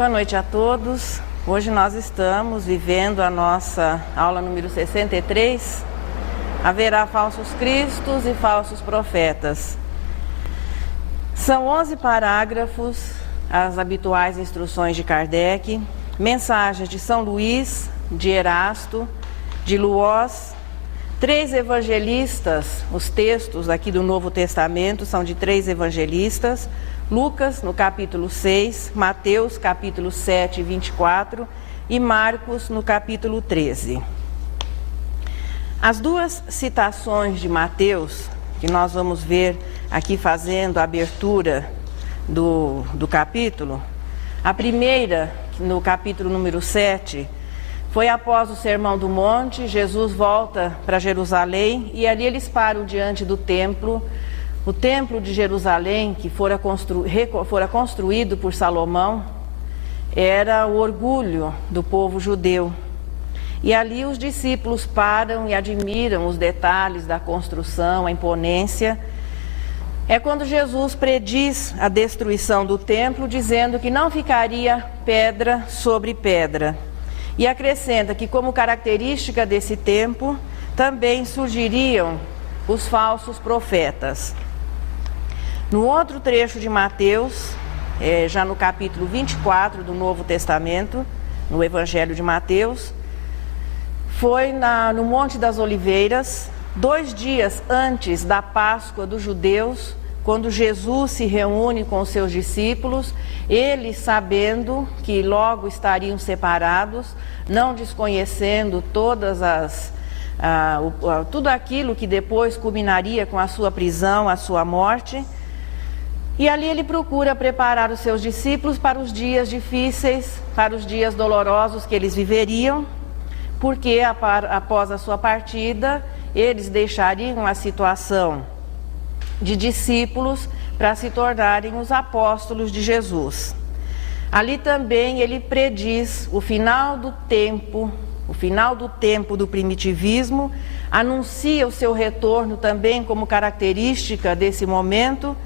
Boa noite a todos. Hoje nós estamos vivendo a nossa aula número 63. Haverá falsos cristos e falsos profetas. São 11 parágrafos, as habituais instruções de Kardec, mensagens de São Luís, de Erasto, de Luós, 3 evangelistas. Os textos aqui do Novo Testamento são de 3 evangelistas: Lucas, no capítulo 6, Mateus, capítulo 7, 24, e Marcos, no capítulo 13. As duas citações de Mateus, que nós vamos ver aqui fazendo a abertura do capítulo, a primeira, no capítulo número 7, foi após o Sermão do Monte. Jesus volta para Jerusalém e ali eles param diante do templo. O templo de Jerusalém, que fora construído por Salomão, era o orgulho do povo judeu. E ali os discípulos param e admiram os detalhes da construção, a imponência. É quando Jesus prediz a destruição do templo, dizendo que não ficaria pedra sobre pedra. E acrescenta que, como característica desse tempo, também surgiriam os falsos profetas. No outro trecho de Mateus, já no capítulo 24 do Novo Testamento, no Evangelho de Mateus, foi no Monte das Oliveiras, 2 dias antes da Páscoa dos judeus, quando Jesus se reúne com os seus discípulos, eles sabendo que logo estariam separados, não desconhecendo tudo aquilo que depois culminaria com a sua prisão, a sua morte. E ali ele procura preparar os seus discípulos para os dias difíceis, para os dias dolorosos que eles viveriam, porque após a sua partida, eles deixariam a situação de discípulos para se tornarem os apóstolos de Jesus. Ali também ele prediz o final do tempo do primitivismo, anuncia o seu retorno também como característica desse momento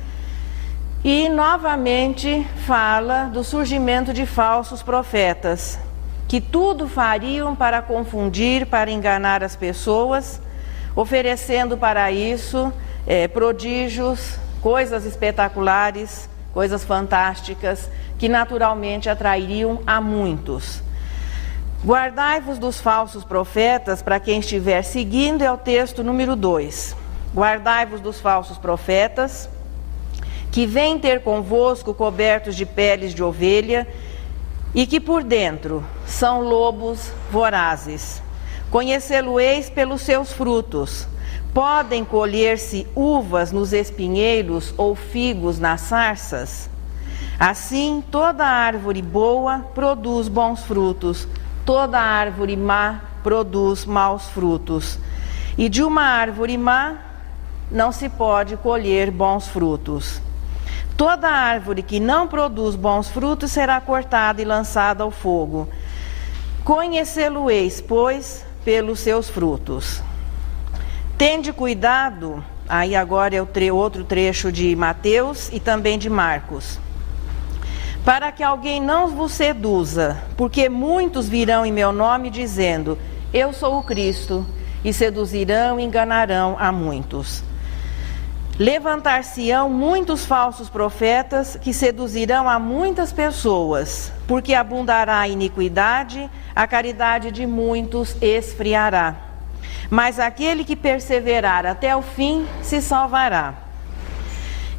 e novamente fala do surgimento de falsos profetas, que tudo fariam para confundir, para enganar as pessoas, oferecendo para isso prodígios, coisas espetaculares, coisas fantásticas, que naturalmente atrairiam a muitos. Guardai-vos dos falsos profetas, para quem estiver seguindo, é o texto número 2. Guardai-vos dos falsos profetas, que vêm ter convosco cobertos de peles de ovelha, e que por dentro são lobos vorazes. Conhecê-lo-eis pelos seus frutos. Podem colher-se uvas nos espinheiros ou figos nas sarças? Assim, toda árvore boa produz bons frutos, toda árvore má produz maus frutos. E de uma árvore má não se pode colher bons frutos. Toda árvore que não produz bons frutos será cortada e lançada ao fogo. Conhecê-lo-eis, pois, pelos seus frutos. Tende cuidado, aí agora é o outro trecho de Mateus e também de Marcos, para que alguém não vos seduza, porque muitos virão em meu nome dizendo, eu sou o Cristo, e seduzirão e enganarão a muitos. Levantar-se-ão muitos falsos profetas que seduzirão a muitas pessoas, porque abundará a iniquidade, a caridade de muitos esfriará. Mas aquele que perseverar até o fim se salvará.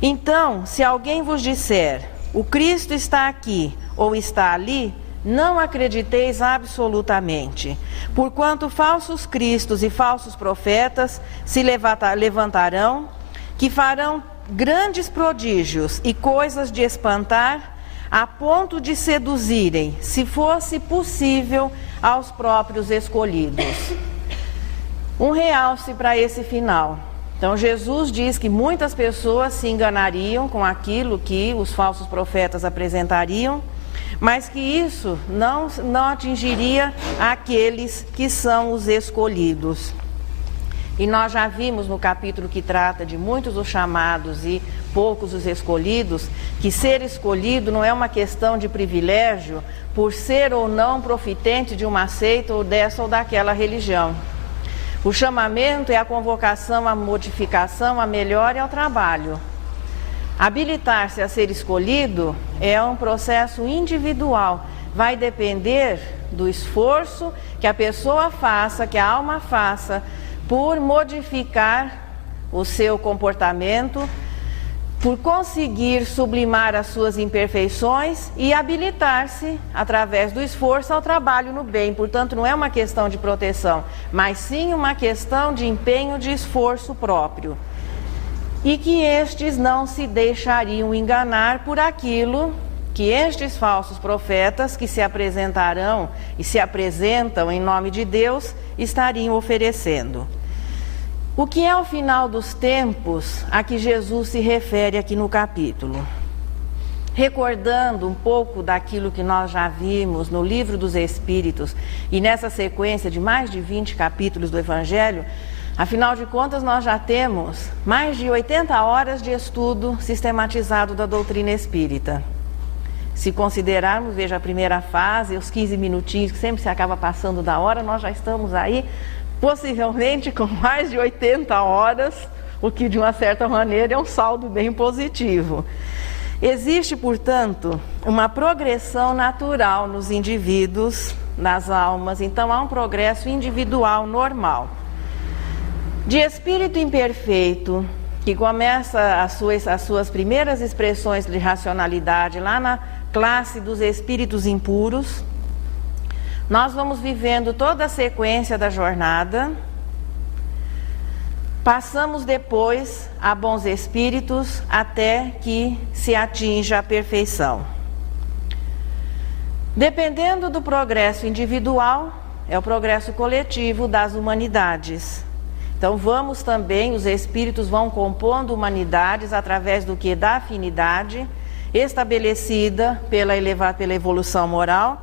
Então, se alguém vos disser, o Cristo está aqui ou está ali, não acrediteis absolutamente, porquanto falsos cristos e falsos profetas se levantarão, que farão grandes prodígios e coisas de espantar, a ponto de seduzirem, se fosse possível, aos próprios escolhidos. Um realce para esse final. Então Jesus diz que muitas pessoas se enganariam com aquilo que os falsos profetas apresentariam, mas que isso não atingiria aqueles que são os escolhidos. E nós já vimos no capítulo que trata de muitos os chamados e poucos os escolhidos, que ser escolhido não é uma questão de privilégio por ser ou não profitente de uma seita ou dessa ou daquela religião. O chamamento é a convocação à modificação, à melhora e ao trabalho. Habilitar-se a ser escolhido é um processo individual, vai depender do esforço que a pessoa faça, que a alma faça, por modificar o seu comportamento, por conseguir sublimar as suas imperfeições e habilitar-se, através do esforço, ao trabalho no bem. Portanto, não é uma questão de proteção, mas sim uma questão de empenho, de esforço próprio. E que estes não se deixariam enganar por aquilo que estes falsos profetas, que se apresentarão e se apresentam em nome de Deus, estariam oferecendo. O que é o final dos tempos a que Jesus se refere aqui no capítulo? Recordando um pouco daquilo que nós já vimos no Livro dos Espíritos e nessa sequência de mais de 20 capítulos do Evangelho, afinal de contas nós já temos mais de 80 horas de estudo sistematizado da doutrina espírita. Se considerarmos, veja, a primeira fase, os 15 minutinhos que sempre se acaba passando da hora, nós já estamos aí possivelmente com mais de 80 horas, o que de uma certa maneira é um saldo bem positivo. Existe, portanto, uma progressão natural nos indivíduos, nas almas, então há um progresso individual normal. De espírito imperfeito, que começa as suas primeiras expressões de racionalidade lá na classe dos espíritos impuros, nós vamos vivendo toda a sequência da jornada, passamos depois a bons espíritos até que se atinja a perfeição. Dependendo do progresso individual, é o progresso coletivo das humanidades. Então vamos também, os espíritos vão compondo humanidades através do que? Da afinidade estabelecida pela evolução moral.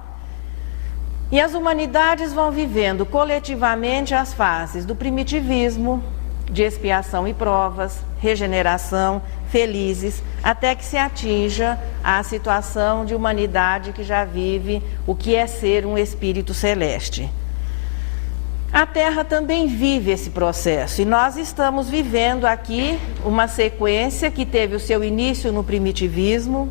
E as humanidades vão vivendo coletivamente as fases do primitivismo, de expiação e provas, regeneração, felizes, até que se atinja a situação de humanidade que já vive o que é ser um espírito celeste. A Terra também vive esse processo e nós estamos vivendo aqui uma sequência que teve o seu início no primitivismo.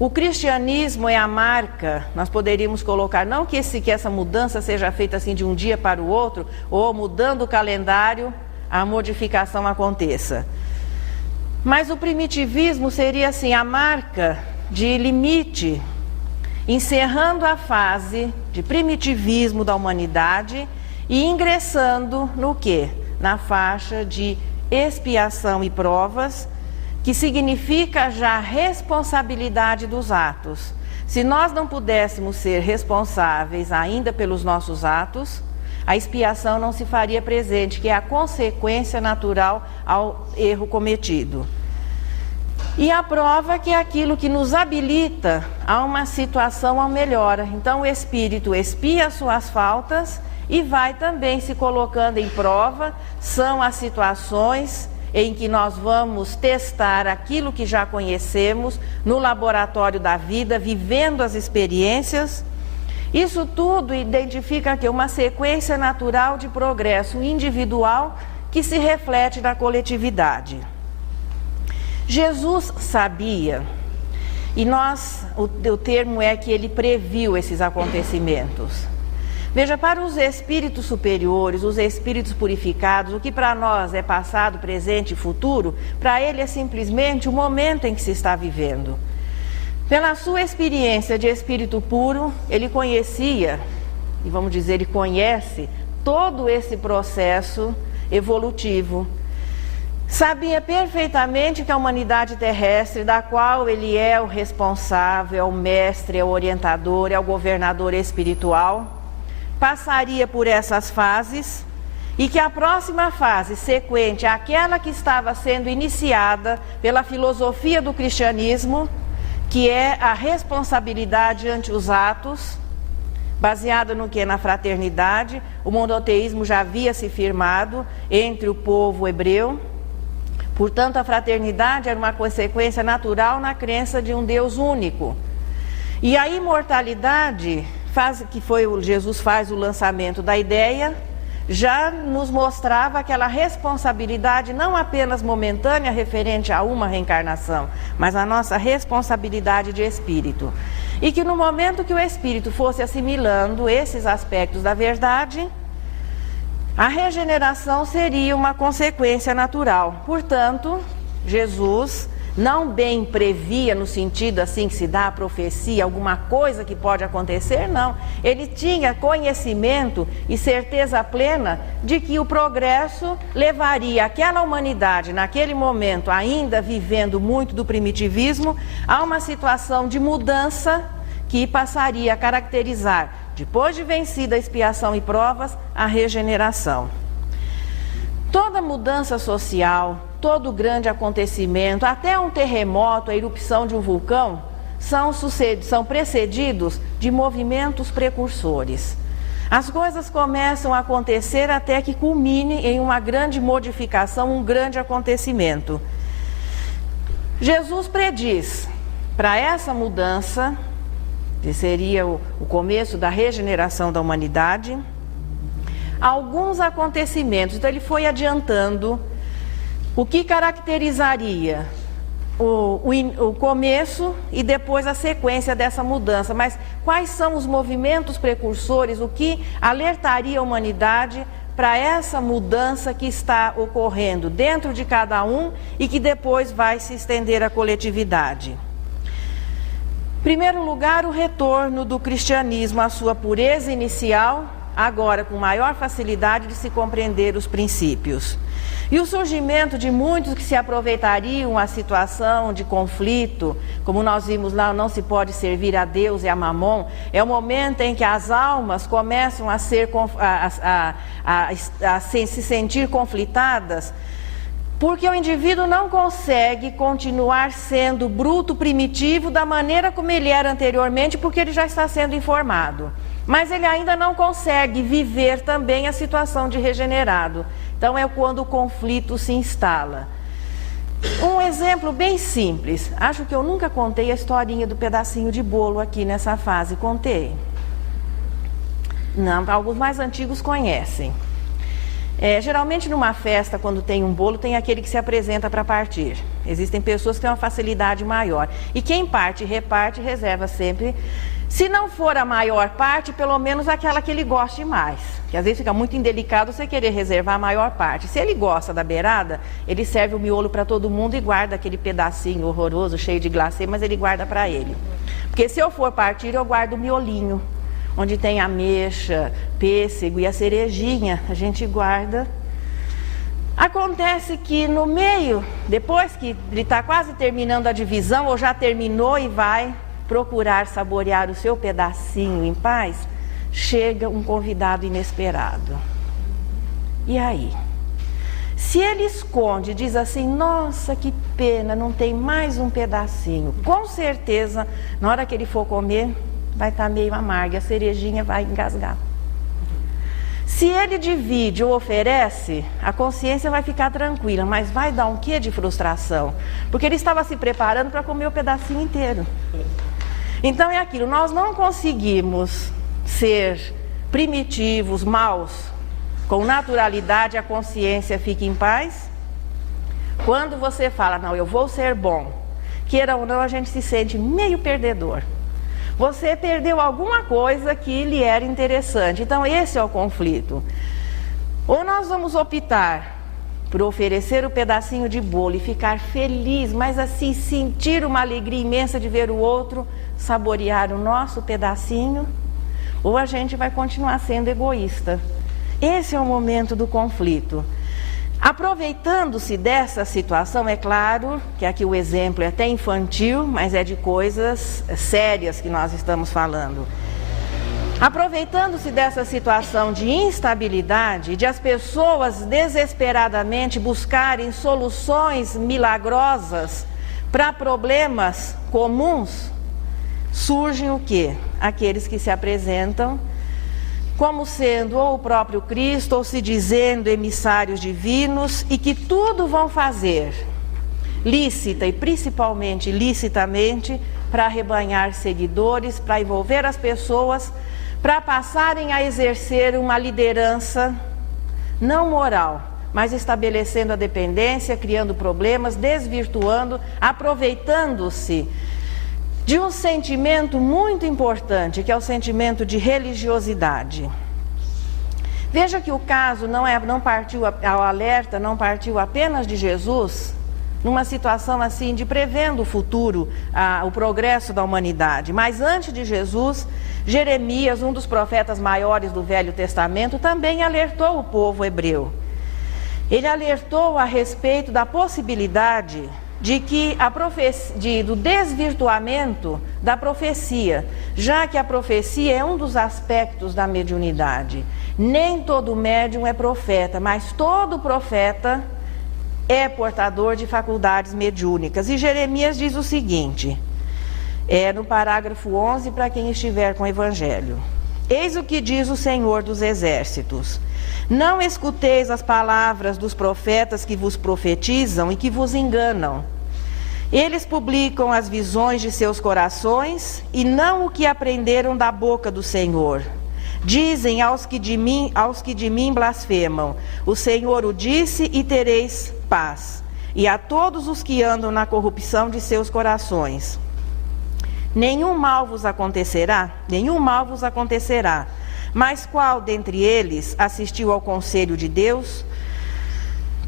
O cristianismo é a marca, nós poderíamos colocar, não que essa mudança seja feita assim de um dia para o outro, ou mudando o calendário, a modificação aconteça. Mas o primitivismo seria assim, a marca de limite, encerrando a fase de primitivismo da humanidade e ingressando no quê? Na faixa de expiação e provas, que significa já a responsabilidade dos atos. Se nós não pudéssemos ser responsáveis ainda pelos nossos atos, a expiação não se faria presente, que é a consequência natural ao erro cometido. E a prova, que é aquilo que nos habilita a uma situação, a melhora. Então o espírito expia as suas faltas e vai também se colocando em prova. São as situações em que nós vamos testar aquilo que já conhecemos no laboratório da vida, vivendo as experiências. Isso tudo identifica aqui uma sequência natural de progresso individual que se reflete na coletividade. Jesus sabia, e o termo é que ele previu esses acontecimentos. Veja, para os espíritos superiores, os espíritos purificados, o que para nós é passado, presente e futuro, para ele é simplesmente o momento em que se está vivendo. Pela sua experiência de espírito puro, ele conhecia, e vamos dizer, ele conhece todo esse processo evolutivo. Sabia perfeitamente que a humanidade terrestre, da qual ele é o responsável, é o mestre, é o orientador, é o governador espiritual, passaria por essas fases e que a próxima fase, sequente àquela que estava sendo iniciada pela filosofia do cristianismo, que é a responsabilidade ante os atos, baseada no que? Na fraternidade. O monoteísmo já havia se firmado entre o povo hebreu. Portanto, a fraternidade era uma consequência natural na crença de um Deus único. E a imortalidade, Jesus faz o lançamento da ideia, já nos mostrava aquela responsabilidade não apenas momentânea referente a uma reencarnação, mas a nossa responsabilidade de espírito. E que no momento que o espírito fosse assimilando esses aspectos da verdade, a regeneração seria uma consequência natural. Portanto, Jesus não bem previa no sentido assim que se dá a profecia, alguma coisa que pode acontecer, não. Ele tinha conhecimento e certeza plena de que o progresso levaria aquela humanidade, naquele momento, ainda vivendo muito do primitivismo, a uma situação de mudança que passaria a caracterizar, depois de vencida a expiação e provas, a regeneração. Toda mudança social, todo grande acontecimento, até um terremoto, a erupção de um vulcão, são precedidos de movimentos precursores. As coisas começam a acontecer até que culmine em uma grande modificação, um grande acontecimento. Jesus prediz para essa mudança, que seria o começo da regeneração da humanidade, alguns acontecimentos. Então ele foi adiantando o que caracterizaria o começo e depois a sequência dessa mudança. Mas quais são os movimentos precursores, o que alertaria a humanidade para essa mudança que está ocorrendo dentro de cada um e que depois vai se estender à coletividade? Em primeiro lugar, o retorno do cristianismo à sua pureza inicial, agora com maior facilidade de se compreender os princípios. E o surgimento de muitos que se aproveitariam a situação de conflito, como nós vimos lá, não se pode servir a Deus e a Mamon, é o momento em que as almas começam a se sentir conflitadas, porque o indivíduo não consegue continuar sendo bruto, primitivo, da maneira como ele era anteriormente, porque ele já está sendo informado. Mas ele ainda não consegue viver também a situação de regenerado. Então é quando o conflito se instala. Um exemplo bem simples. Acho que eu nunca contei a historinha do pedacinho de bolo aqui nessa fase. Contei? Não, alguns mais antigos conhecem. Geralmente numa festa, quando tem um bolo, tem aquele que se apresenta para partir. Existem pessoas que têm uma facilidade maior. E quem parte e reparte, reserva sempre, se não for a maior parte, pelo menos aquela que ele goste mais. Que às vezes fica muito indelicado você querer reservar a maior parte. Se ele gosta da beirada, ele serve o miolo para todo mundo e guarda aquele pedacinho horroroso, cheio de glacê, mas ele guarda para ele. Porque se eu for partir, eu guardo o miolinho, onde tem ameixa, pêssego e a cerejinha, a gente guarda. Acontece que no meio, depois que ele está quase terminando a divisão, ou já terminou e vai procurar saborear o seu pedacinho em paz, chega um convidado inesperado. E aí? Se ele esconde, diz assim, nossa, que pena, não tem mais um pedacinho, com certeza, na hora que ele for comer, vai estar meio amarga, a cerejinha vai engasgar. Se ele divide ou oferece, a consciência vai ficar tranquila, mas vai dar um quê de frustração? Porque ele estava se preparando para comer o pedacinho inteiro. Então é aquilo, nós não conseguimos ser primitivos, maus, com naturalidade, a consciência fica em paz. Quando você fala, não, eu vou ser bom, queira ou não, a gente se sente meio perdedor. Você perdeu alguma coisa que lhe era interessante. Então esse é o conflito. Ou nós vamos optar por oferecer o pedacinho de bolo e ficar feliz, mas assim sentir uma alegria imensa de ver o outro saborear o nosso pedacinho, ou a gente vai continuar sendo egoísta. Esse é o momento do conflito. Aproveitando-se dessa situação, é claro que aqui o exemplo é até infantil, mas é de coisas sérias que nós estamos falando. Aproveitando-se dessa situação de instabilidade, de as pessoas desesperadamente buscarem soluções milagrosas para problemas comuns, surgem o quê? Aqueles que se apresentam como sendo ou o próprio Cristo, ou se dizendo emissários divinos, e que tudo vão fazer, lícita e principalmente licitamente, para arrebanhar seguidores, para envolver as pessoas, para passarem a exercer uma liderança não moral, mas estabelecendo a dependência, criando problemas, desvirtuando, aproveitando-se de um sentimento muito importante, que é o sentimento de religiosidade. Veja que o caso não partiu, ao alerta não partiu apenas de Jesus, numa situação assim de prevendo o futuro, o progresso da humanidade. Mas antes de Jesus, Jeremias, um dos profetas maiores do Velho Testamento, também alertou o povo hebreu. Ele alertou a respeito da possibilidade de que do desvirtuamento da profecia, já que a profecia é um dos aspectos da mediunidade. Nem todo médium é profeta, mas todo profeta é portador de faculdades mediúnicas. E Jeremias diz o seguinte, no parágrafo 11, para quem estiver com o Evangelho: eis o que diz o Senhor dos Exércitos: não escuteis as palavras dos profetas que vos profetizam e que vos enganam. Eles publicam as visões de seus corações e não o que aprenderam da boca do Senhor. Dizem aos que de mim blasfemam: o Senhor o disse e tereis paz. E a todos os que andam na corrupção de seus corações: nenhum mal vos acontecerá. Mas qual dentre eles assistiu ao conselho de Deus?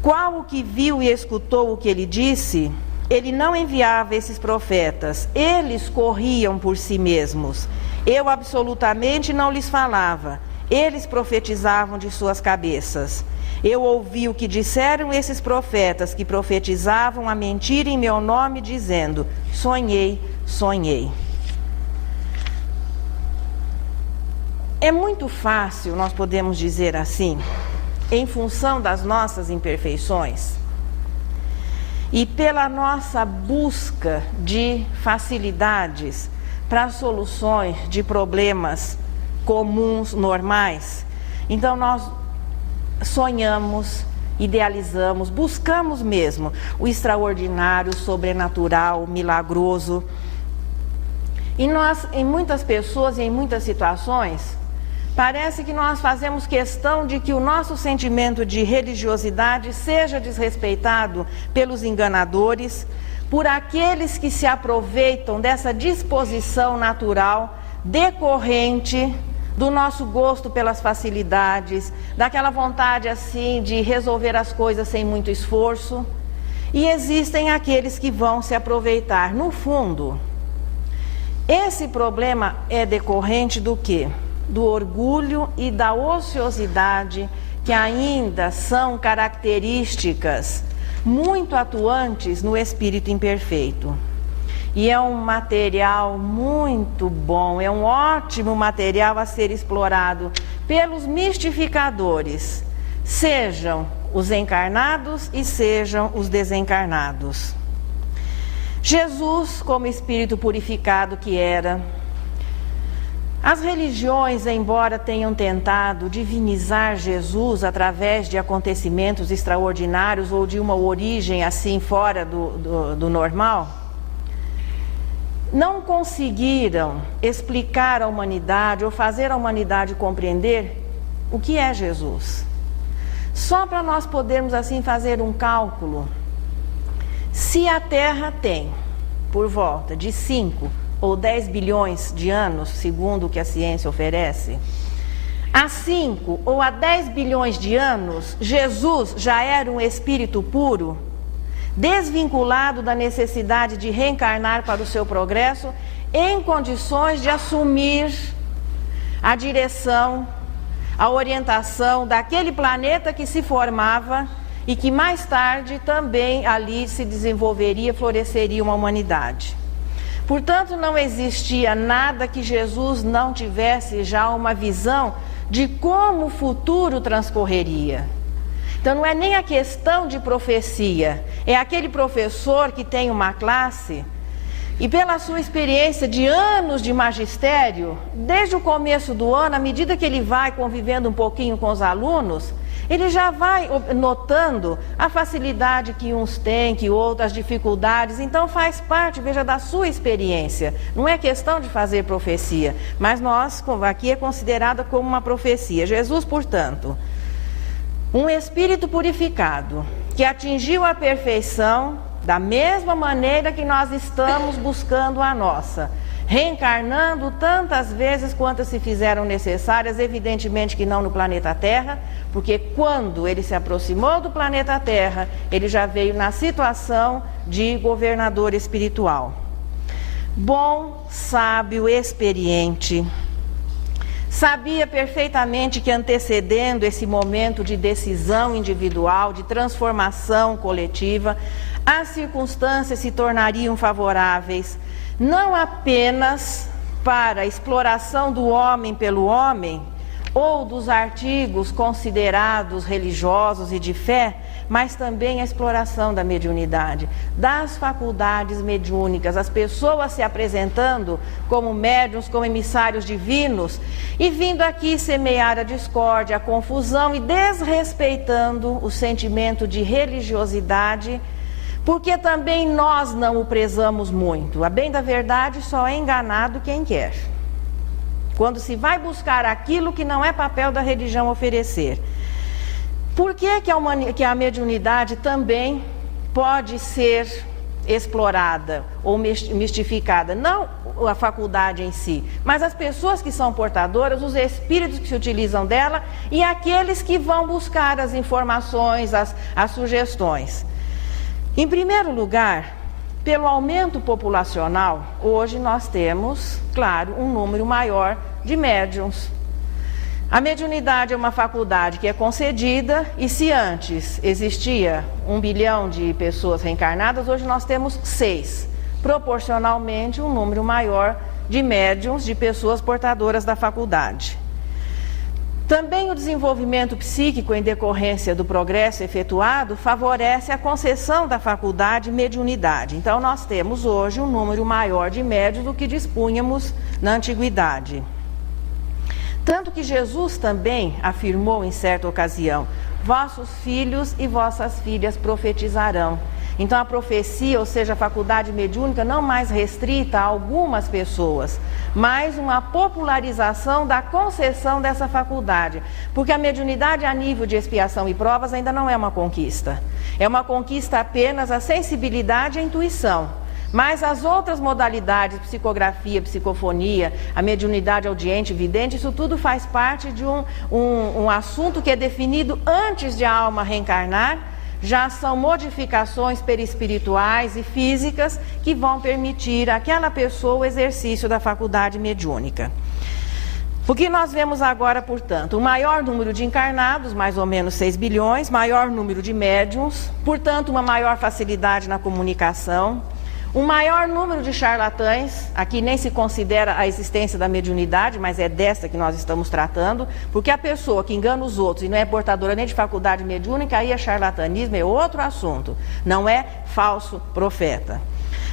Qual o que viu e escutou o que ele disse? Ele não enviava esses profetas, eles corriam por si mesmos. Eu absolutamente não lhes falava, eles profetizavam de suas cabeças. Eu ouvi o que disseram esses profetas, que profetizavam a mentira em meu nome, dizendo: sonhei, sonhei. É muito fácil, nós podemos dizer assim, em função das nossas imperfeições e pela nossa busca de facilidades para soluções de problemas comuns, normais. Então nós sonhamos, idealizamos, buscamos mesmo o extraordinário, o sobrenatural, o milagroso. E nós, em muitas pessoas e em muitas situações, parece que nós fazemos questão de que o nosso sentimento de religiosidade seja desrespeitado pelos enganadores, por aqueles que se aproveitam dessa disposição natural decorrente do nosso gosto pelas facilidades, daquela vontade assim de resolver as coisas sem muito esforço. E existem aqueles que vão se aproveitar. No fundo, esse problema é decorrente do quê? Do orgulho e da ociosidade, que ainda são características muito atuantes no espírito imperfeito. E é um material muito bom, é um ótimo material a ser explorado pelos mistificadores, sejam os encarnados e sejam os desencarnados. Jesus, como espírito purificado que era, as religiões, embora tenham tentado divinizar Jesus através de acontecimentos extraordinários ou de uma origem assim fora do normal, não conseguiram explicar à humanidade ou fazer a humanidade compreender o que é Jesus. Só para nós podermos assim fazer um cálculo, se a Terra tem por volta de 5 ou 10 bilhões de anos, segundo o que a ciência oferece, há 5 ou há 10 bilhões de anos, Jesus já era um espírito puro, desvinculado da necessidade de reencarnar para o seu progresso, em condições de assumir a direção, a orientação daquele planeta que se formava e que mais tarde também ali se desenvolveria, floresceria uma humanidade. Portanto, não existia nada que Jesus não tivesse já uma visão de como o futuro transcorreria. Então, não é nem a questão de profecia, é aquele professor que tem uma classe, E pela sua experiência de anos de magistério, desde o começo do ano, à medida que ele vai convivendo um pouquinho com os alunos, ele já vai notando a facilidade que uns têm, que outros, as dificuldades. Então faz parte, veja, da sua experiência. Não é questão de fazer profecia, mas nós, aqui é considerada como uma profecia. Jesus, portanto, um espírito purificado, que atingiu a perfeição, da mesma maneira que nós estamos buscando a nossa, reencarnando tantas vezes quantas se fizeram necessárias, evidentemente que não no planeta Terra, porque quando ele se aproximou do planeta Terra, ele já veio na situação de governador espiritual. Bom, sábio, experiente, sabia perfeitamente que antecedendo esse momento de decisão individual, de transformação coletiva, as circunstâncias se tornariam favoráveis, não apenas para a exploração do homem pelo homem, ou dos artigos considerados religiosos e de fé, mas também a exploração da mediunidade, das faculdades mediúnicas, as pessoas se apresentando como médiuns, como emissários divinos, e vindo aqui semear a discórdia, a confusão e desrespeitando o sentimento de religiosidade, porque também nós não o prezamos muito. A bem da verdade, só é enganado quem quer. Quando se vai buscar aquilo que não é papel da religião oferecer. Por que a mediunidade também pode ser explorada ou mistificada? Não a faculdade em si, mas as pessoas que são portadoras, os espíritos que se utilizam dela e aqueles que vão buscar as informações, as sugestões. Em primeiro lugar, pelo aumento populacional, hoje nós temos, claro, um número maior de médiuns. A mediunidade é uma faculdade que é concedida e se antes existia 1 bilhão de pessoas reencarnadas, hoje nós temos 6, proporcionalmente um número maior de médiuns, de pessoas portadoras da faculdade. Também o desenvolvimento psíquico em decorrência do progresso efetuado favorece a concessão da faculdade mediunidade. Então nós temos hoje um número maior de médiuns do que dispunhamos na antiguidade. Tanto que Jesus também afirmou em certa ocasião: vossos filhos e vossas filhas profetizarão. Então a profecia, ou seja, a faculdade mediúnica, não mais restrita a algumas pessoas, mas uma popularização da concessão dessa faculdade. Porque a mediunidade a nível de expiação e provas ainda não é uma conquista. É uma conquista apenas a sensibilidade e a intuição. Mas as outras modalidades, psicografia, psicofonia, a mediunidade audiente, vidente, isso tudo faz parte de um assunto que é definido antes de a alma reencarnar. Já são modificações perispirituais e físicas que vão permitir àquela pessoa o exercício da faculdade mediúnica. O que nós vemos agora, portanto, o maior número de encarnados, mais ou menos 6 bilhões, maior número de médiuns, portanto, uma maior facilidade na comunicação, um maior número de charlatães. Aqui nem se considera a existência da mediunidade, mas é desta que nós estamos tratando, porque a pessoa que engana os outros e não é portadora nem de faculdade mediúnica, aí é charlatanismo, é outro assunto, não é falso profeta.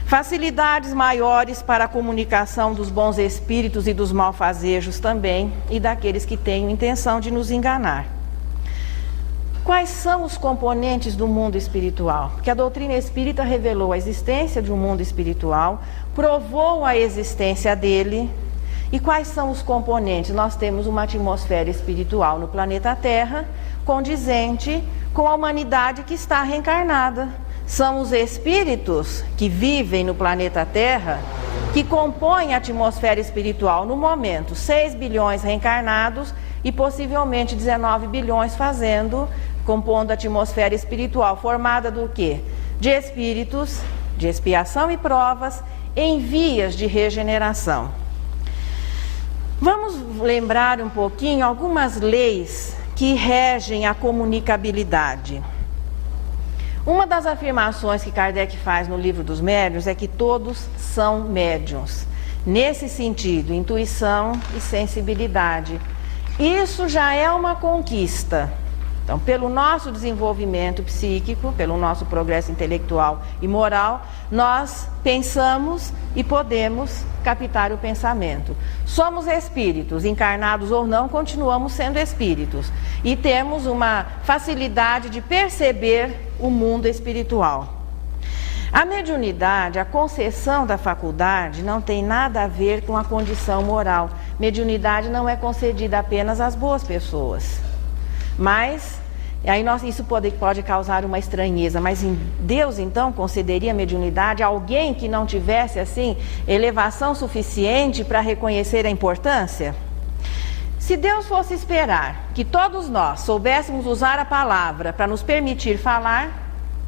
Facilidades maiores para a comunicação dos bons espíritos e dos malfazejos também, e daqueles que têm intenção de nos enganar. Quais são os componentes do mundo espiritual? Porque a doutrina espírita revelou a existência de um mundo espiritual, provou a existência dele. E quais são os componentes? Nós temos uma atmosfera espiritual no planeta Terra, condizente com a humanidade que está reencarnada. São os espíritos que vivem no planeta Terra que compõem a atmosfera espiritual no momento. 6 bilhões reencarnados e possivelmente 19 bilhões compondo a atmosfera espiritual, formada do quê? De espíritos, de expiação e provas, em vias de regeneração. Vamos lembrar um pouquinho algumas leis que regem a comunicabilidade. Uma das afirmações que Kardec faz no Livro dos Médiuns é que todos são médiuns. Nesse sentido, intuição e sensibilidade. Isso já é uma conquista. Então, pelo nosso desenvolvimento psíquico, pelo nosso progresso intelectual e moral, nós pensamos e podemos captar o pensamento. Somos espíritos, encarnados ou não, continuamos sendo espíritos. E temos uma facilidade de perceber o mundo espiritual. A mediunidade, a concessão da faculdade, não tem nada a ver com a condição moral. Mediunidade não é concedida apenas às boas pessoas. Mas, aí isso pode causar uma estranheza, mas Deus então concederia mediunidade a alguém que não tivesse assim elevação suficiente para reconhecer a importância? Se Deus fosse esperar que todos nós soubéssemos usar a palavra para nos permitir falar,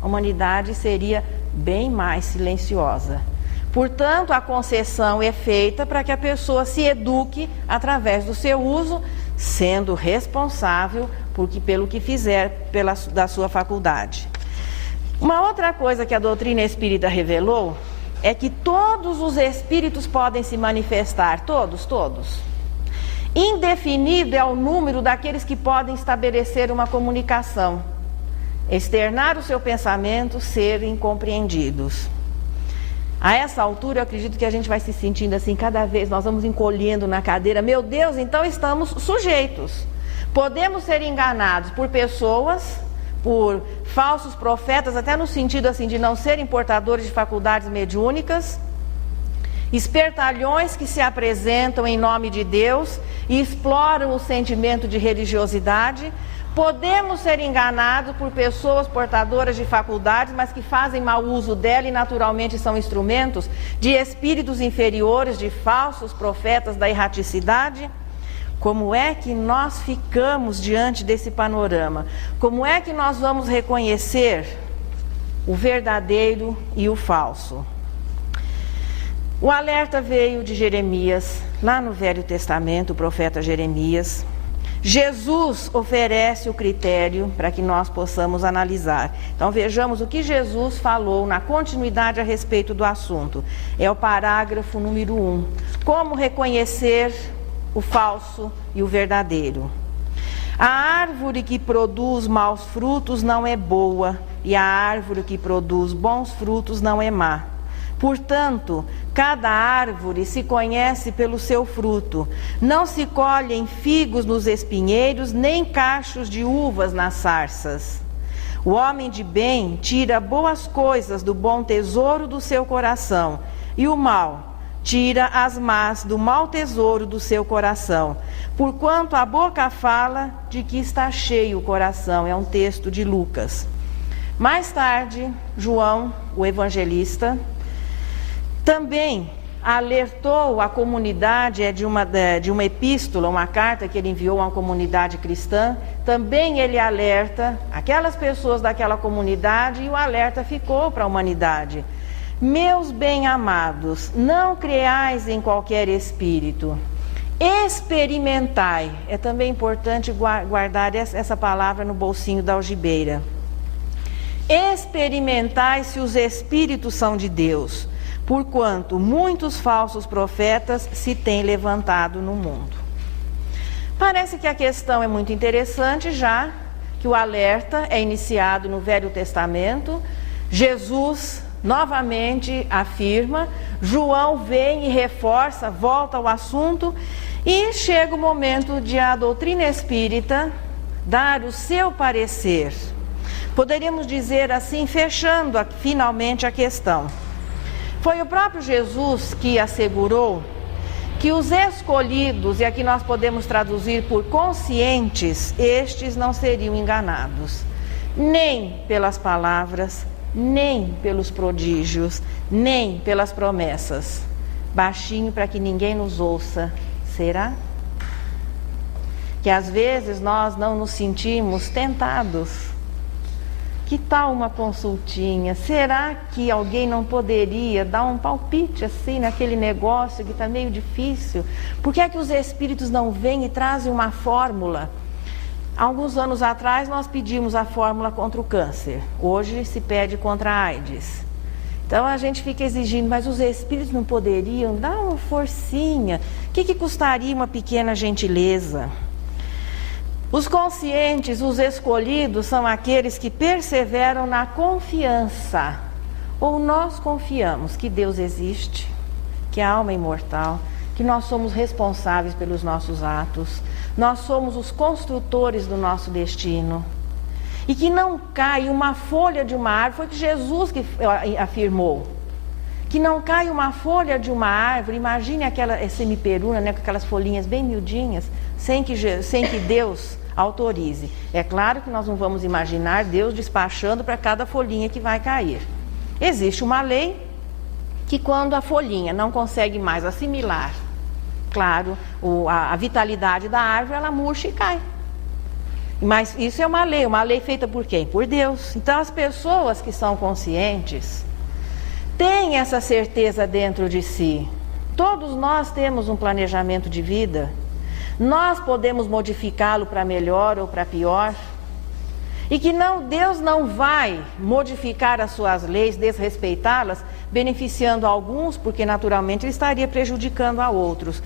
a humanidade seria bem mais silenciosa. Portanto, a concessão é feita para que a pessoa se eduque através do seu uso, sendo responsável pelo que fizer da sua faculdade. Uma outra coisa que a doutrina espírita revelou é que todos os espíritos podem se manifestar, todos. Indefinido é o número daqueles que podem estabelecer uma comunicação, externar o seu pensamento, serem compreendidos. A essa altura, eu acredito que a gente vai se sentindo assim, cada vez nós vamos encolhendo na cadeira. Meu Deus, então estamos sujeitos. Podemos ser enganados por pessoas, por falsos profetas, até no sentido assim de não serem portadores de faculdades mediúnicas, espertalhões que se apresentam em nome de Deus e exploram o sentimento de religiosidade. Podemos ser enganados por pessoas portadoras de faculdades, mas que fazem mau uso dela e naturalmente são instrumentos de espíritos inferiores, de falsos profetas da erraticidade. Como é que nós ficamos diante desse panorama? Como é que nós vamos reconhecer o verdadeiro e o falso? O alerta veio de Jeremias, lá no Velho Testamento, o profeta Jeremias. Jesus oferece o critério para que nós possamos analisar. Então vejamos o que Jesus falou na continuidade a respeito do assunto. É o parágrafo número 1. Como reconhecer o falso e o verdadeiro? A árvore que produz maus frutos não é boa, e a árvore que produz bons frutos não é má. Portanto, cada árvore se conhece pelo seu fruto. Não se colhem figos nos espinheiros, nem cachos de uvas nas sarças. O homem de bem tira boas coisas do bom tesouro do seu coração, e o mal tira as más do mau tesouro do seu coração. Porquanto a boca fala, de que está cheio o coração. É um texto de Lucas. Mais tarde, João, o evangelista, também alertou a comunidade, de uma epístola, uma carta que ele enviou a uma comunidade cristã. Também ele alerta aquelas pessoas daquela comunidade, e o alerta ficou para a humanidade. Meus bem-amados, não creais em qualquer espírito, experimentai. É também importante guardar essa palavra no bolsinho da algibeira. Experimentai se os espíritos são de Deus, porquanto muitos falsos profetas se têm levantado no mundo. Parece que a questão é muito interessante, já que o alerta é iniciado no Velho Testamento. Jesus novamente afirma, João vem e reforça, volta ao assunto, e chega o momento de a doutrina espírita dar o seu parecer. Poderíamos dizer assim, fechando finalmente a questão. Foi o próprio Jesus que assegurou que os escolhidos, e aqui nós podemos traduzir por conscientes, estes não seriam enganados, nem pelas palavras, nem pelos prodígios, nem pelas promessas. Baixinho para que ninguém nos ouça, será? Que às vezes nós não nos sentimos tentados. Que tal uma consultinha? Será que alguém não poderia dar um palpite assim naquele negócio que está meio difícil? Por que é que os espíritos não vêm e trazem uma fórmula? Alguns anos atrás nós pedimos a fórmula contra o câncer. Hoje se pede contra a AIDS. Então a gente fica exigindo, mas os espíritos não poderiam dar uma forcinha? O que custaria uma pequena gentileza? Os conscientes, os escolhidos, são aqueles que perseveram na confiança. Ou nós confiamos que Deus existe, que a alma é imortal, que nós somos responsáveis pelos nossos atos, nós somos os construtores do nosso destino. E que não cai uma folha de uma árvore, foi que Jesus que afirmou. Que não cai uma folha de uma árvore, imagine aquela semiperuna, né, com aquelas folhinhas bem miudinhas, sem que Deus autorize. É claro que nós não vamos imaginar Deus despachando para cada folhinha que vai cair. Existe uma lei que quando a folhinha não consegue mais assimilar, claro, a vitalidade da árvore, ela murcha e cai. Mas isso é uma lei feita por quem? Por Deus. Então as pessoas que são conscientes têm essa certeza dentro de si. Todos nós temos um planejamento de vida. Nós podemos modificá-lo para melhor ou para pior. E que Deus não vai modificar as suas leis, desrespeitá-las, beneficiando a alguns, porque naturalmente ele estaria prejudicando a outros.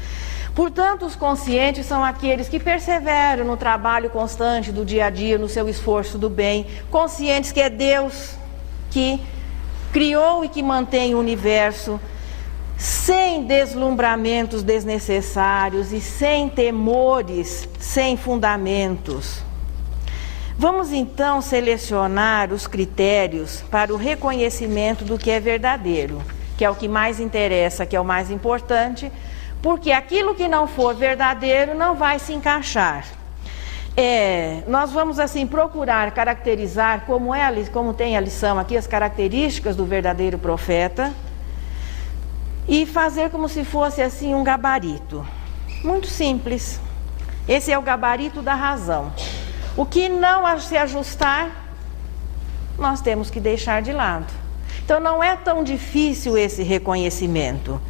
Portanto, os conscientes são aqueles que perseveram no trabalho constante do dia a dia, no seu esforço do bem, conscientes que é Deus que criou e que mantém o universo, sem deslumbramentos desnecessários e sem temores, sem fundamentos. Vamos então selecionar os critérios para o reconhecimento do que é verdadeiro, que é o que mais interessa, que é o mais importante, porque aquilo que não for verdadeiro não vai se encaixar. Nós vamos assim procurar caracterizar, como tem a lição aqui, as características do verdadeiro profeta, e fazer como se fosse assim um gabarito. Muito simples. Esse é o gabarito da razão. O que não se ajustar, nós temos que deixar de lado. Então não é tão difícil esse reconhecimento.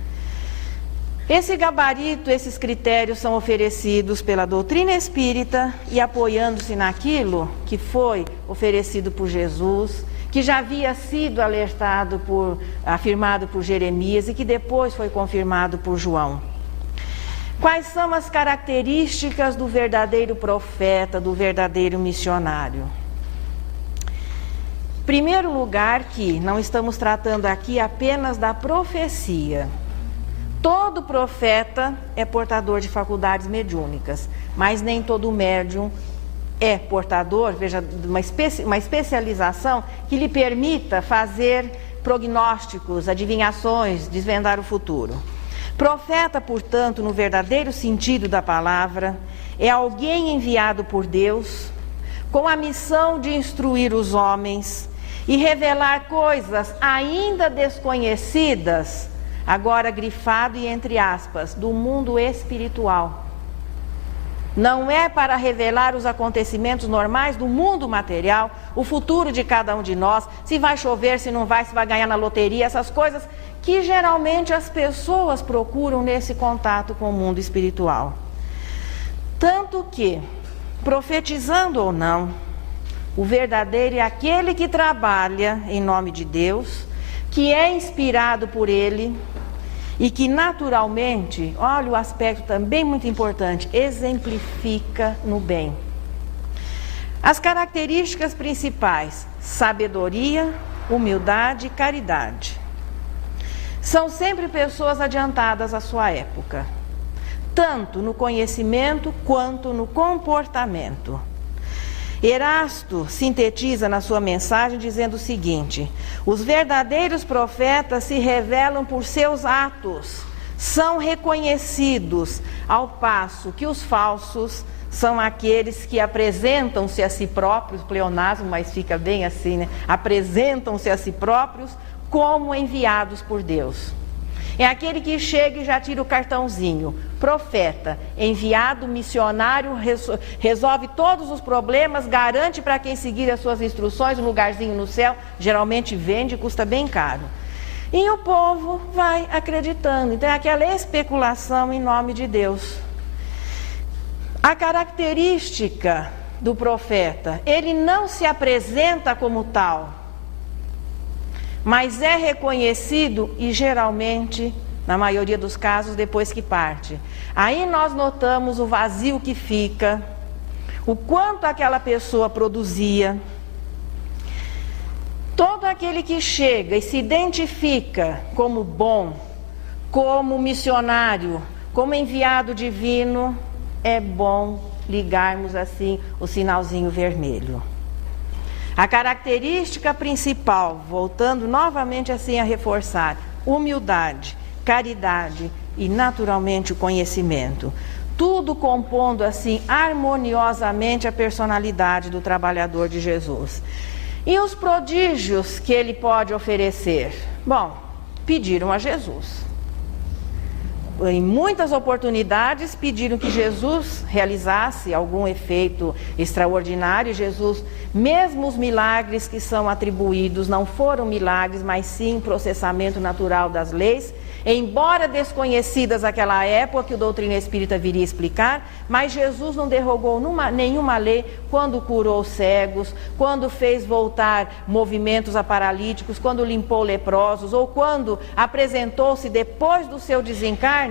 Esse gabarito, esses critérios são oferecidos pela doutrina espírita e apoiando-se naquilo que foi oferecido por Jesus, que já havia sido afirmado por Jeremias e que depois foi confirmado por João. Quais são as características do verdadeiro profeta, do verdadeiro missionário? Em primeiro lugar, que não estamos tratando aqui apenas da profecia. Todo profeta é portador de faculdades mediúnicas, mas nem todo médium é portador, veja, de uma especialização que lhe permita fazer prognósticos, adivinhações, desvendar o futuro. Profeta, portanto, no verdadeiro sentido da palavra, é alguém enviado por Deus com a missão de instruir os homens e revelar coisas ainda desconhecidas, agora grifado e entre aspas, do mundo espiritual. Não é para revelar os acontecimentos normais do mundo material, o futuro de cada um de nós, se vai chover, se não vai, se vai ganhar na loteria, essas coisas que geralmente as pessoas procuram nesse contato com o mundo espiritual. Tanto que, profetizando ou não, o verdadeiro é aquele que trabalha em nome de Deus, que é inspirado por Ele e que naturalmente, olha o aspecto também muito importante, exemplifica no bem. As características principais: sabedoria, humildade e caridade. São sempre pessoas adiantadas à sua época, tanto no conhecimento quanto no comportamento. Erasto sintetiza na sua mensagem dizendo o seguinte: os verdadeiros profetas se revelam por seus atos, são reconhecidos, ao passo que os falsos são aqueles que apresentam-se a si próprios, pleonasmo, mas fica bem assim, né? Apresentam-se a si próprios como enviados por Deus. É aquele que chega e já tira o cartãozinho. Profeta, enviado, missionário, resolve todos os problemas, garante para quem seguir as suas instruções um lugarzinho no céu, geralmente vende, custa bem caro. E o povo vai acreditando. Então é aquela especulação em nome de Deus. A característica do profeta, ele não se apresenta como tal, mas é reconhecido e geralmente, na maioria dos casos, depois que parte. Aí nós notamos o vazio que fica, o quanto aquela pessoa produzia. Todo aquele que chega e se identifica como bom, como missionário, como enviado divino, é bom ligarmos assim o sinalzinho vermelho. A característica principal, voltando novamente assim a reforçar, humildade, caridade e naturalmente o conhecimento. Tudo compondo assim harmoniosamente a personalidade do trabalhador de Jesus. E os prodígios que ele pode oferecer? Bom, pediram a Jesus. Em muitas oportunidades pediram que Jesus realizasse algum efeito extraordinário. Jesus, mesmo os milagres que são atribuídos, não foram milagres, mas sim processamento natural das leis, embora desconhecidas naquela época, que o doutrina espírita viria explicar, mas Jesus não derrogou nenhuma lei quando curou cegos, quando fez voltar movimentos a paralíticos, quando limpou leprosos, ou quando apresentou-se depois do seu desencarne,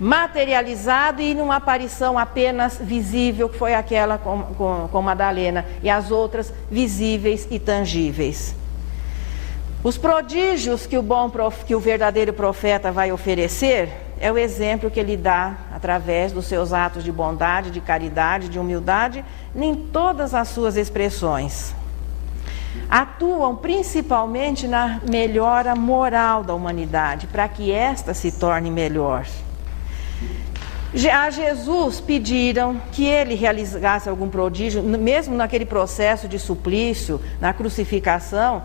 materializado e numa aparição apenas visível, que foi aquela com Madalena, e as outras visíveis e tangíveis. Os prodígios que o verdadeiro profeta vai oferecer é o exemplo que ele dá através dos seus atos de bondade, de caridade, de humildade, em todas as suas expressões. Atuam principalmente na melhora moral da humanidade, para que esta se torne melhor. A Jesus pediram que ele realizasse algum prodígio, mesmo naquele processo de suplício, na crucificação,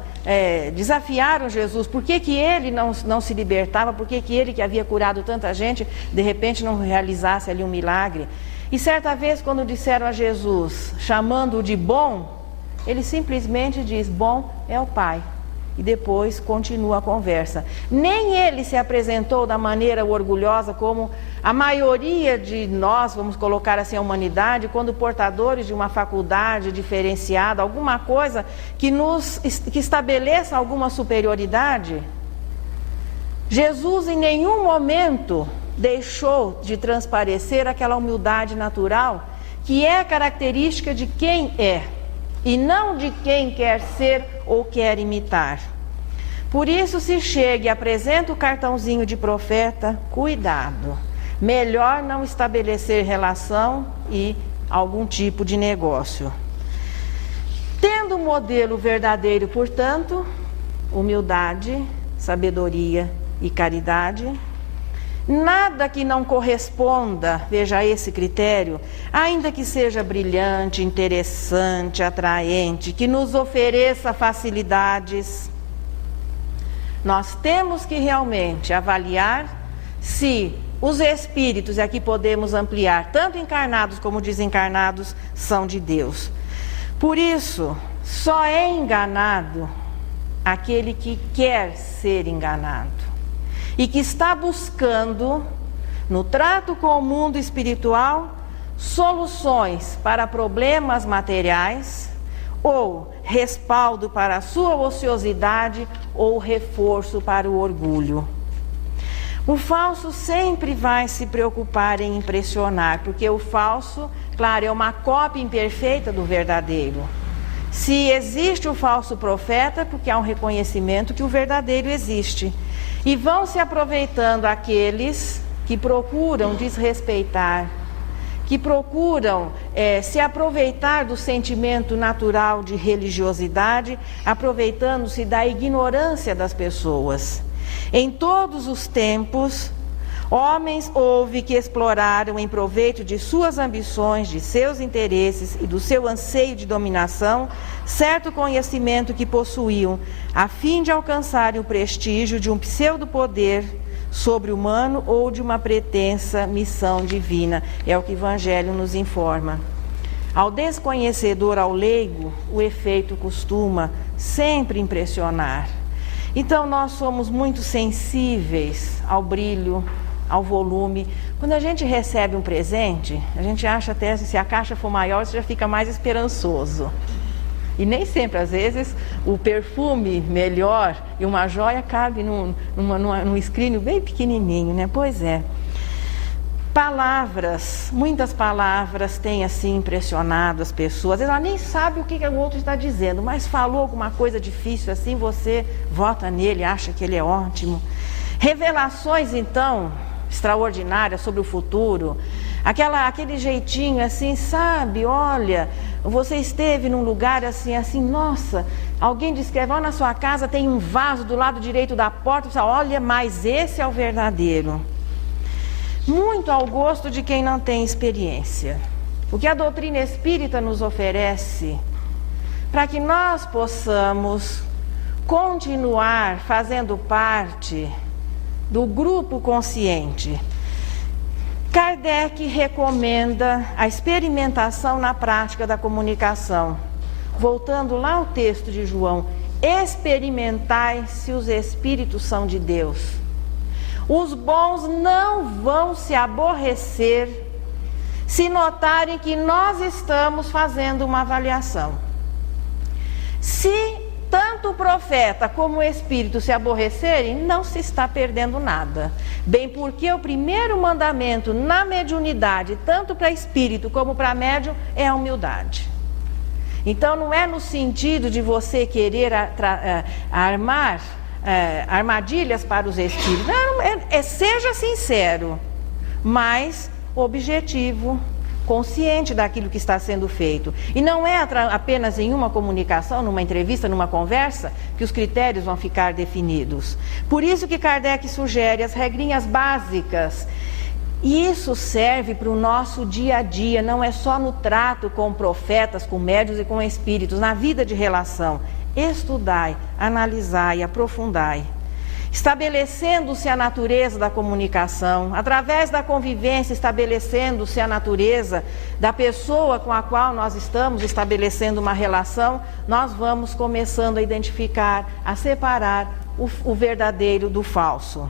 desafiaram Jesus, por que ele não se libertava, por que ele que havia curado tanta gente, de repente não realizasse ali um milagre. E certa vez, quando disseram a Jesus, chamando-o de bom, ele simplesmente diz, bom é o Pai. E depois continua a conversa. Nem ele se apresentou da maneira orgulhosa como a maioria de nós, vamos colocar assim, a humanidade, quando portadores de uma faculdade diferenciada, alguma coisa que estabeleça alguma superioridade. Jesus em nenhum momento deixou de transparecer aquela humildade natural que é característica de quem é e não de quem quer ser ou quer imitar. Por isso, se chega e apresenta o cartãozinho de profeta, cuidado. Melhor não estabelecer relação e algum tipo de negócio. Tendo o modelo verdadeiro, portanto, humildade, sabedoria e caridade, nada que não corresponda, veja esse critério, ainda que seja brilhante, interessante, atraente, que nos ofereça facilidades, nós temos que realmente avaliar se os espíritos, e aqui podemos ampliar, tanto encarnados como desencarnados, são de Deus. Por isso, só é enganado aquele que quer ser enganado e que está buscando, no trato com o mundo espiritual, soluções para problemas materiais, ou respaldo para a sua ociosidade, ou reforço para o orgulho. O falso sempre vai se preocupar em impressionar, porque o falso, claro, é uma cópia imperfeita do verdadeiro. Se existe o falso profeta, porque há um reconhecimento que o verdadeiro existe. E vão se aproveitando aqueles que procuram desrespeitar, que procuram se aproveitar do sentimento natural de religiosidade, aproveitando-se da ignorância das pessoas. Em todos os tempos, homens houve que exploraram em proveito de suas ambições, de seus interesses e do seu anseio de dominação, certo conhecimento que possuíam, a fim de alcançarem o prestígio de um pseudo-poder sobre-humano ou de uma pretensa missão divina. É o que o Evangelho nos informa. Ao desconhecedor, ao leigo, o efeito costuma sempre impressionar. Então nós somos muito sensíveis ao brilho, ao volume. Quando a gente recebe um presente, a gente acha até, se a caixa for maior, você já fica mais esperançoso. E nem sempre, às vezes, o perfume melhor e uma joia cabe num escrínio bem pequenininho, né? Pois é. Palavras, muitas palavras têm assim impressionado as pessoas. Às vezes ela nem sabe o que o outro está dizendo, mas falou alguma coisa difícil assim, você vota nele, acha que ele é ótimo. Revelações então extraordinárias sobre o futuro, aquele jeitinho assim, sabe, olha, você esteve num lugar assim, nossa, alguém descreve, olha, na sua casa tem um vaso do lado direito da porta, você olha, mas esse é o verdadeiro. Muito ao gosto de quem não tem experiência. O que a doutrina espírita nos oferece, para que nós possamos continuar fazendo parte do grupo consciente. Kardec recomenda a experimentação na prática da comunicação. Voltando lá ao texto de João, experimentai se os espíritos são de Deus. Os bons não vão se aborrecer se notarem que nós estamos fazendo uma avaliação. Se tanto o profeta como o espírito se aborrecerem, não se está perdendo nada. Bem, porque o primeiro mandamento na mediunidade, tanto para espírito como para médium, é a humildade. Então não é no sentido de você querer armar armadilhas para os espíritos. Não, seja sincero, mas objetivo, consciente daquilo que está sendo feito. E não é apenas em uma comunicação, numa entrevista, numa conversa, que os critérios vão ficar definidos. Por isso que Kardec sugere as regrinhas básicas. E isso serve para o nosso dia a dia, não é só no trato com profetas, com médiuns e com espíritos, na vida de relação. Estudai, analisai, aprofundai. Estabelecendo-se a natureza da comunicação, através da convivência, estabelecendo-se a natureza da pessoa com a qual nós estamos estabelecendo uma relação, nós vamos começando a identificar, a separar o verdadeiro do falso.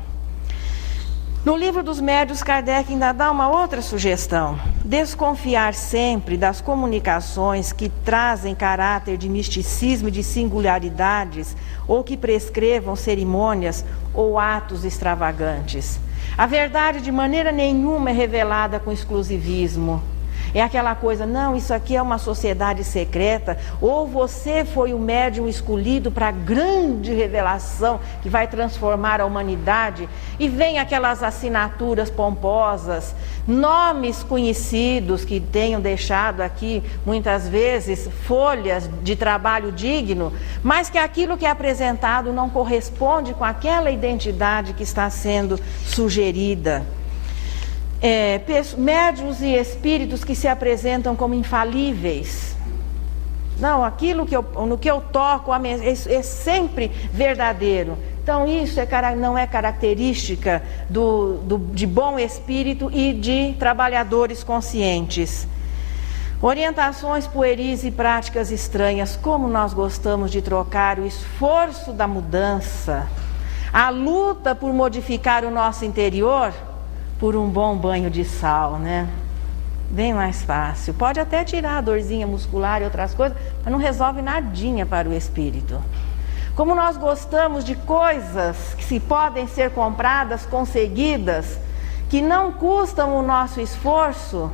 No livro dos médiuns, Kardec ainda dá uma outra sugestão: desconfiar sempre das comunicações que trazem caráter de misticismo e de singularidades, ou que prescrevam cerimônias ou atos extravagantes. A verdade de maneira nenhuma é revelada com exclusivismo. É aquela coisa, não, isso aqui é uma sociedade secreta, ou você foi o médium escolhido para a grande revelação que vai transformar a humanidade, e vem aquelas assinaturas pomposas, nomes conhecidos que tenham deixado aqui, muitas vezes, folhas de trabalho digno, mas que aquilo que é apresentado não corresponde com aquela identidade que está sendo sugerida. Médiuns e espíritos que se apresentam como infalíveis. Não, aquilo no que eu toco é sempre verdadeiro. Então isso não é característica de bom espírito e de trabalhadores conscientes. Orientações pueris e práticas estranhas. Como nós gostamos de trocar o esforço da mudança, a luta por modificar o nosso interior, por um bom banho de sal, né? Bem mais fácil. Pode até tirar a dorzinha muscular e outras coisas, mas não resolve nadinha para o espírito. Como nós gostamos de coisas que se podem ser compradas, conseguidas, que não custam o nosso esforço,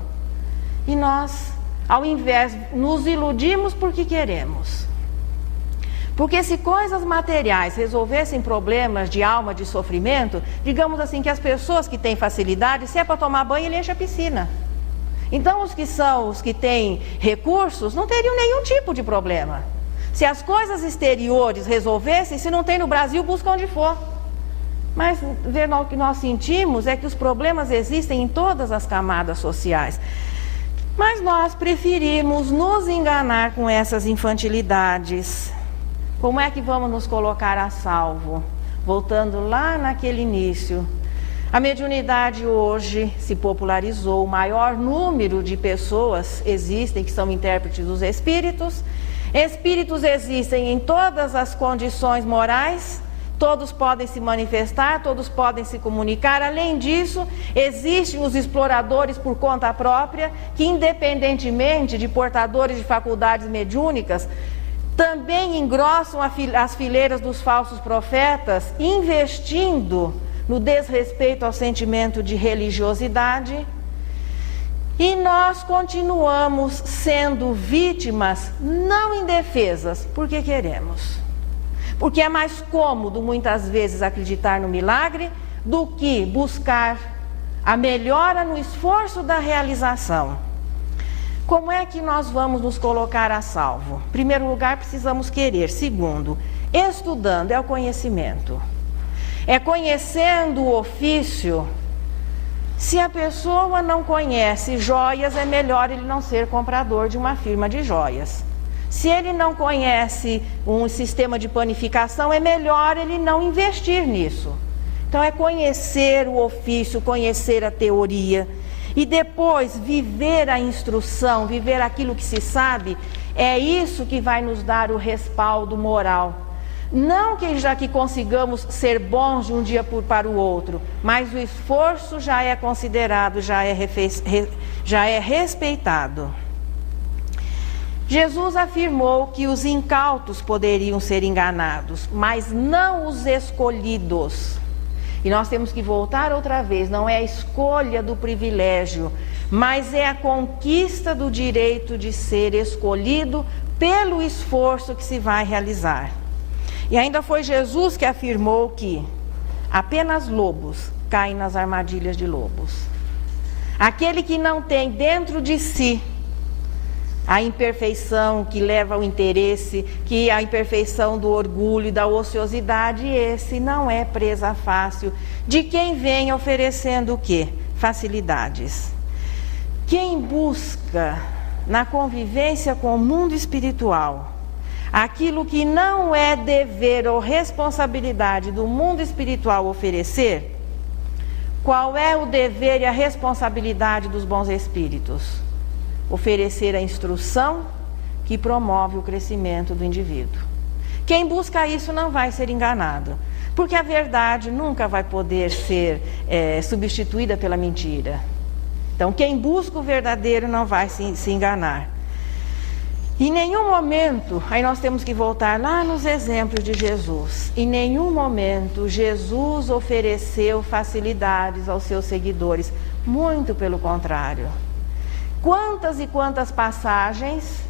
e nós, ao invés, nos iludimos porque queremos. Porque se coisas materiais resolvessem problemas de alma, de sofrimento, digamos assim, que as pessoas que têm facilidade, se é para tomar banho, ele enche a piscina. Então os que têm recursos não teriam nenhum tipo de problema. Se as coisas exteriores resolvessem, se não tem no Brasil, busca onde for. Mas o que nós sentimos é que os problemas existem em todas as camadas sociais. Mas nós preferimos nos enganar com essas infantilidades. Como é que vamos nos colocar a salvo? Voltando lá naquele início, a mediunidade hoje se popularizou, o maior número de pessoas existem que são intérpretes dos espíritos. Espíritos existem em todas as condições morais, todos podem se manifestar, todos podem se comunicar. Além disso, existem os exploradores por conta própria, que independentemente de portadores de faculdades mediúnicas, também engrossam as fileiras dos falsos profetas, investindo no desrespeito ao sentimento de religiosidade, E nós continuamos sendo vítimas, não indefesas, porque queremos. Porque é mais cômodo, muitas vezes, acreditar no milagre do que buscar a melhora no esforço da realização. Como é que nós vamos nos colocar a salvo? Em primeiro lugar, precisamos querer. Segundo, estudando é o conhecimento. É conhecendo o ofício. Se a pessoa não conhece joias, é melhor ele não ser comprador de uma firma de joias. Se ele não conhece um sistema de panificação, é melhor ele não investir nisso. Então é conhecer o ofício, conhecer a teoria e depois viver a instrução, viver aquilo que se sabe, é isso que vai nos dar o respaldo moral. Não que já que consigamos ser bons de um dia para o outro, mas o esforço já é considerado, já é respeitado. Jesus afirmou que os incautos poderiam ser enganados, mas não os escolhidos. E nós temos que voltar outra vez, não é a escolha do privilégio, mas é a conquista do direito de ser escolhido pelo esforço que se vai realizar. E ainda foi Jesus que afirmou que apenas lobos caem nas armadilhas de lobos. Aquele que não tem dentro de si a imperfeição que leva ao interesse, que a imperfeição do orgulho e da ociosidade, esse não é presa fácil de quem vem oferecendo o quê? Facilidades. Quem busca na convivência com o mundo espiritual aquilo que não é dever ou responsabilidade do mundo espiritual oferecer, qual é o dever e a responsabilidade dos bons espíritos? Oferecer a instrução que promove o crescimento do indivíduo. Quem busca isso não vai ser enganado, porque a verdade nunca vai poder ser substituída pela mentira. Então, quem busca o verdadeiro não vai se enganar. Em nenhum momento, aí nós temos que voltar lá nos exemplos de Jesus, em nenhum momento Jesus ofereceu facilidades aos seus seguidores, muito pelo contrário. Quantas e quantas passagens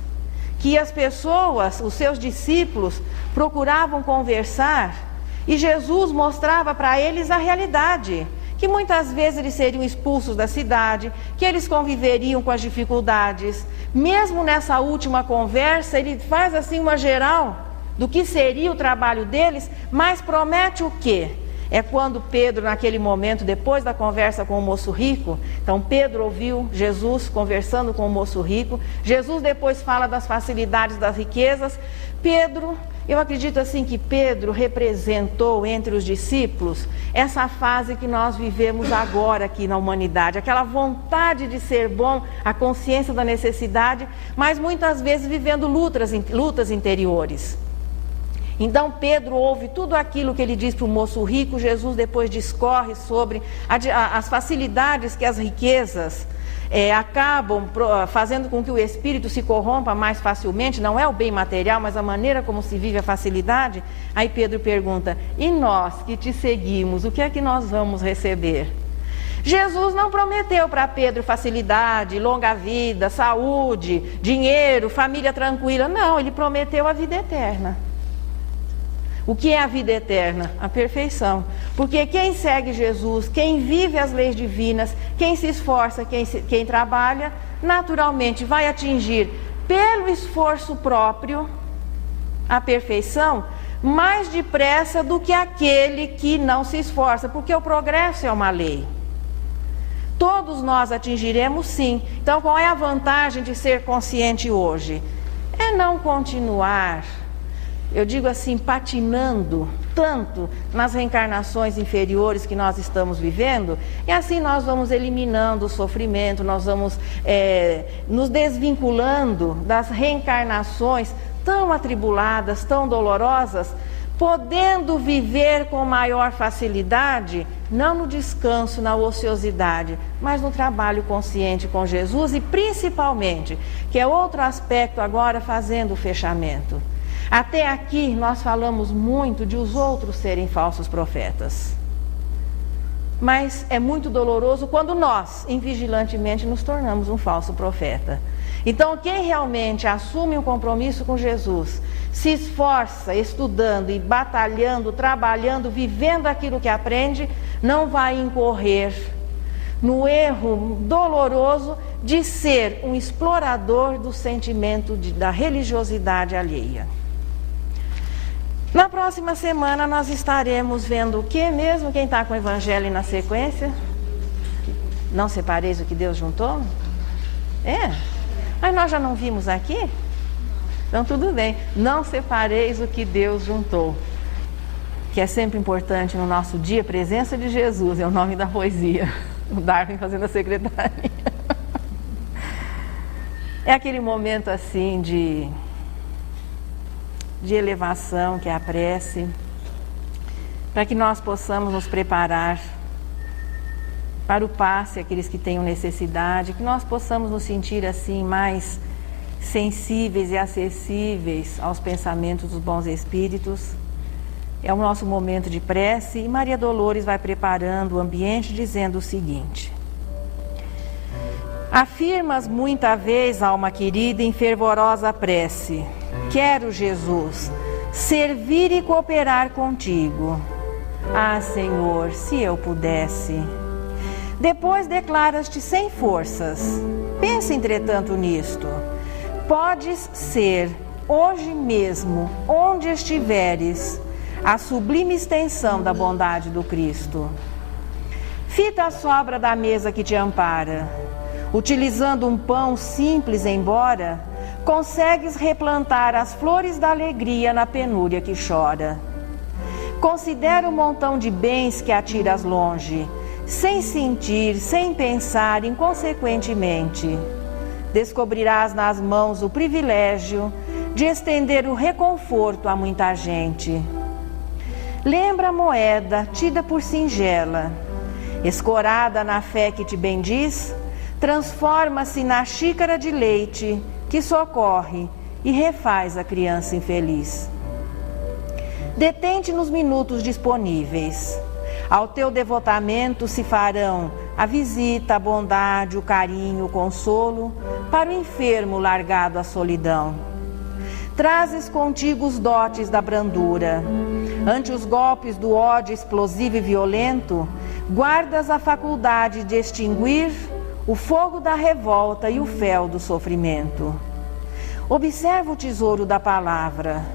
que as pessoas, os seus discípulos, procuravam conversar e Jesus mostrava para eles a realidade, que muitas vezes eles seriam expulsos da cidade, que eles conviveriam com as dificuldades. Mesmo nessa última conversa, ele faz assim uma geral do que seria o trabalho deles, mas promete o quê? É quando Pedro, naquele momento, depois da conversa com o moço rico, então Pedro ouviu Jesus conversando com o moço rico, Jesus depois fala das facilidades das riquezas. Pedro, eu acredito assim que Pedro representou entre os discípulos essa fase que nós vivemos agora aqui na humanidade, aquela vontade de ser bom, a consciência da necessidade, mas muitas vezes vivendo lutas interiores. Então Pedro ouve tudo aquilo que ele diz para o moço rico, Jesus depois discorre sobre as facilidades que as riquezas acabam fazendo com que o espírito se corrompa mais facilmente, não é o bem material, mas a maneira como se vive a facilidade. Aí Pedro pergunta, e nós que te seguimos, o que é que nós vamos receber? Jesus não prometeu para Pedro facilidade, longa vida, saúde, dinheiro, família tranquila, não, ele prometeu a vida eterna. O que é a vida eterna? A perfeição. Porque quem segue Jesus, quem vive as leis divinas, quem se esforça, quem trabalha, naturalmente vai atingir, pelo esforço próprio, a perfeição, mais depressa do que aquele que não se esforça, porque o progresso é uma lei. Todos nós atingiremos sim. Então, qual é a vantagem de ser consciente hoje? É não continuar, eu digo assim, patinando tanto nas reencarnações inferiores que nós estamos vivendo, e assim nós vamos eliminando o sofrimento, nós vamos nos desvinculando das reencarnações tão atribuladas, tão dolorosas, podendo viver com maior facilidade, não no descanso, na ociosidade, mas no trabalho consciente com Jesus e principalmente, que é outro aspecto agora, fazendo o fechamento. Até aqui nós falamos muito de os outros serem falsos profetas. Mas é muito doloroso quando nós, invigilantemente, nos tornamos um falso profeta. Então, quem realmente assume um compromisso com Jesus, se esforça estudando e batalhando, trabalhando, vivendo aquilo que aprende, não vai incorrer no erro doloroso de ser um explorador do sentimento da religiosidade alheia. Na próxima semana nós estaremos vendo o que mesmo? Quem está com o Evangelho na sequência? Não separeis o que Deus juntou? Mas nós já não vimos aqui? Então tudo bem, não separeis o que Deus juntou. Que é sempre importante no nosso dia, presença de Jesus, é o nome da poesia. O Darwin fazendo a secretaria. É aquele momento assim de elevação, que é a prece, para que nós possamos nos preparar para o passe, aqueles que tenham necessidade, que nós possamos nos sentir assim mais sensíveis e acessíveis aos pensamentos dos bons espíritos. É o nosso momento de prece e Maria Dolores vai preparando o ambiente dizendo o seguinte: afirmas muita vez, alma querida, em fervorosa prece: quero, Jesus, servir e cooperar contigo. Ah, Senhor, se eu pudesse. Depois declaras-te sem forças. Pensa, entretanto, nisto. Podes ser, hoje mesmo, onde estiveres, a sublime extensão da bondade do Cristo. Fita a sobra da mesa que te ampara. Utilizando um pão simples, embora, consegues replantar as flores da alegria na penúria que chora. Considera o montão de bens que atiras longe, sem sentir, sem pensar, inconsequentemente. Descobrirás nas mãos o privilégio de estender o reconforto a muita gente. Lembra a moeda, tida por singela, escorada na fé que te bendiz, transforma-se na xícara de leite que socorre e refaz a criança infeliz. Detente nos minutos disponíveis. Ao teu devotamento se farão a visita, a bondade, o carinho, o consolo para o enfermo largado à solidão. Trazes contigo os dotes da brandura. Ante os golpes do ódio explosivo e violento, guardas a faculdade de extinguir o fogo da revolta e o fel do sofrimento. Observa o tesouro da palavra.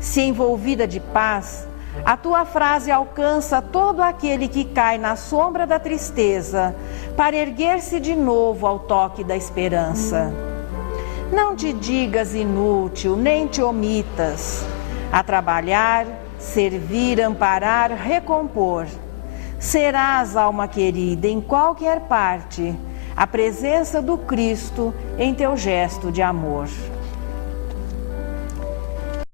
Se envolvida de paz, a tua frase alcança todo aquele que cai na sombra da tristeza para erguer-se de novo ao toque da esperança. Não te digas inútil, nem te omitas. A trabalhar, servir, amparar, recompor. Serás, alma querida, em qualquer parte, a presença do Cristo em teu gesto de amor.